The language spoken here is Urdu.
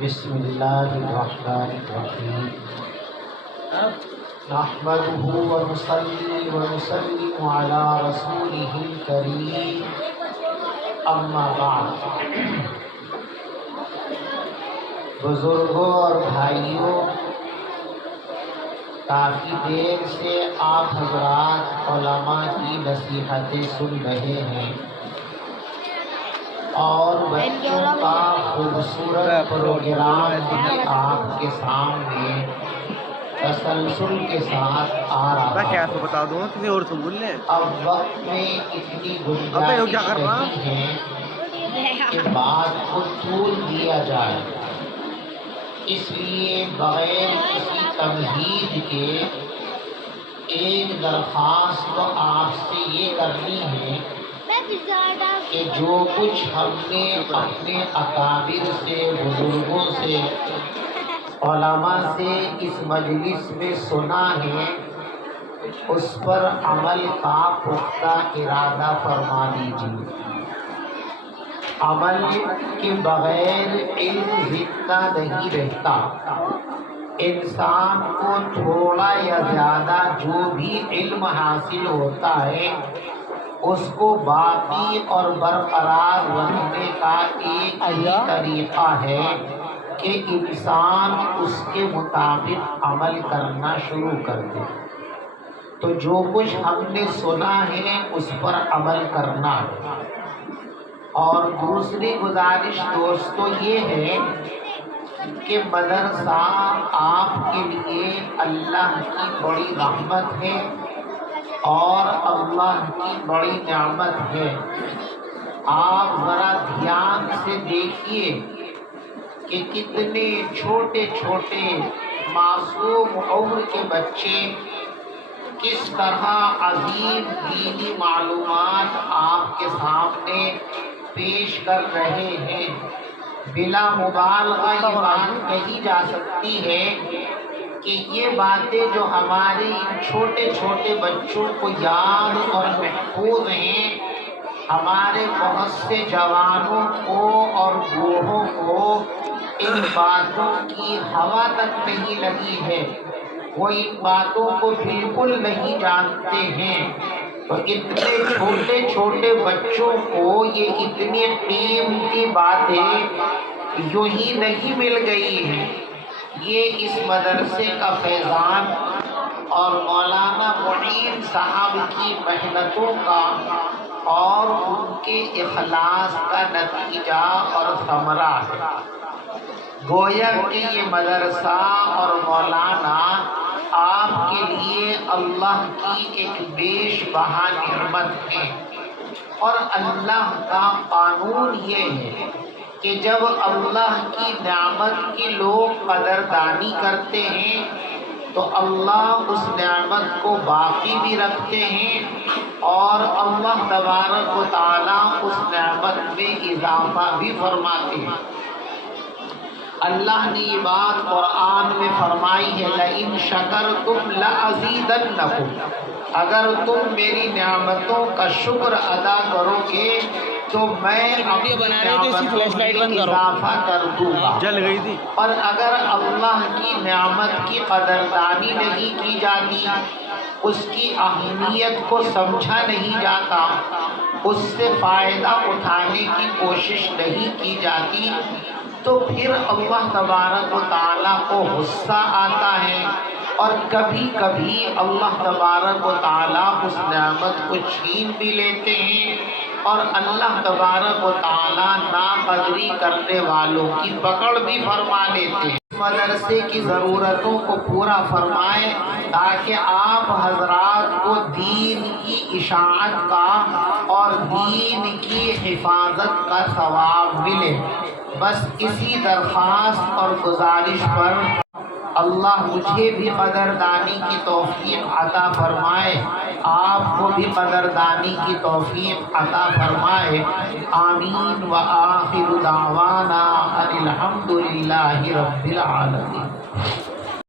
بسم اللہ الرحمن الرحیم نحمده ونصلی ونسلم علی رسولہ الکریم اما بعد۔ بزرگوں اور بھائیوں، کافی دیر سے آپ حضرات علماء کی نصیحتیں سن رہے ہیں اور بچوں کا خوبصورت پروگرام بھی آپ کے سامنے تسلسل کے ساتھ آ رہا ہے۔ بتا دوں کسی اور سے بول لیں۔ اب وقت میں اتنی گنجائش نہیں ہے کہ بات کو طول دیا جائے، اس لیے بغیر کسی تمہید کے ایک درخواست تو آپ سے یہ کرنی ہے کہ جو کچھ ہم نے اپنے اکابر سے، بزرگوں سے، علماء سے اس مجلس میں سنا ہے، اس پر عمل کا پختہ ارادہ فرما دیجیے۔ عمل کے بغیر علم زندہ نہیں رہتا۔ انسان کو تھوڑا یا زیادہ جو بھی علم حاصل ہوتا ہے، اس کو باقی اور برقرار رکھنے کا ایک ہی طریقہ ہے کہ انسان اس کے مطابق عمل کرنا شروع کر دے۔ تو جو کچھ ہم نے سنا ہے اس پر عمل کرنا ہے۔ اور دوسری گزارش دوستو یہ ہے کہ مدرسہ آپ کے لیے اللہ کی بڑی رحمت ہے اور اللہ کی بڑی نعمت ہے۔ آپ ذرا دھیان سے دیکھیے کہ کتنے چھوٹے چھوٹے معصوم عمر کے بچے کس طرح عظیم دینی معلومات آپ کے سامنے پیش کر رہے ہیں۔ بلا مبالغہ یہ بات کہی جا سکتی ہے کہ یہ باتیں جو ہمارے چھوٹے چھوٹے بچوں کو یاد اور محفوظ ہیں، ہمارے بہت سے جوانوں کو اور بوڑھوں کو ان باتوں کی ہوا تک نہیں لگی ہے، وہ ان باتوں کو بالکل نہیں جانتے ہیں۔ تو اتنے چھوٹے چھوٹے بچوں کو یہ اتنی قیمتی باتیں یوں ہی نہیں مل گئی ہیں۔ یہ اس مدرسے کا فیضان اور مولانا معین صاحب کی محنتوں کا اور ان کے اخلاص کا نتیجہ اور ثمرہ ہے۔ گویا کہ یہ مدرسہ اور مولانا آپ کے لیے اللہ کی ایک بیش بہا نعمت ہے، اور اللہ کا قانون یہ ہے کہ جب اللہ کی نعمت کی لوگ قدردانی کرتے ہیں تو اللہ اس نعمت کو باقی بھی رکھتے ہیں، اور اللہ تبارک و تعالیٰ اس نعمت میں اضافہ بھی فرماتے ہیں۔ اللہ نے یہ بات قرآن میں فرمائی ہے، لَإِن شَكَرْتُمْ لَأَزِيدَنَّكُمْ، اگر تم میری نعمتوں کا شکر ادا کرو گے تو میں اپنی نعمتوں میں اضافہ کر دوں گا۔ جل گئی تھی۔ اور اگر اللہ کی نعمت کی قدردانی نہیں کی جاتی، اس کی اہمیت کو سمجھا نہیں جاتا، اس سے فائدہ اٹھانے کی کوشش نہیں کی جاتی، تو پھر اللہ تبارک و تعالیٰ کو غصہ آتا ہے، اور کبھی کبھی اللہ تبارک و تعالیٰ اس نعمت کو چھین بھی لیتے ہیں، اور اللہ تبارک و تعالیٰ ناقدری کرنے والوں کی پکڑ بھی فرما لیتے ہیں۔ مدرسے کی ضرورتوں کو پورا فرمائیں تاکہ آپ حضرات کو دین کی اشاعت کا اور دین کی حفاظت کا ثواب ملے۔ بس اسی درخواست اور گزارش پر اللہ مجھے بھی قدردانی کی توفیق عطا فرمائے، آپ کو بھی قدردانی کی توفیق عطا فرمائے۔ آمین وآخر دعوانا ان الحمد للہ رب العالمین۔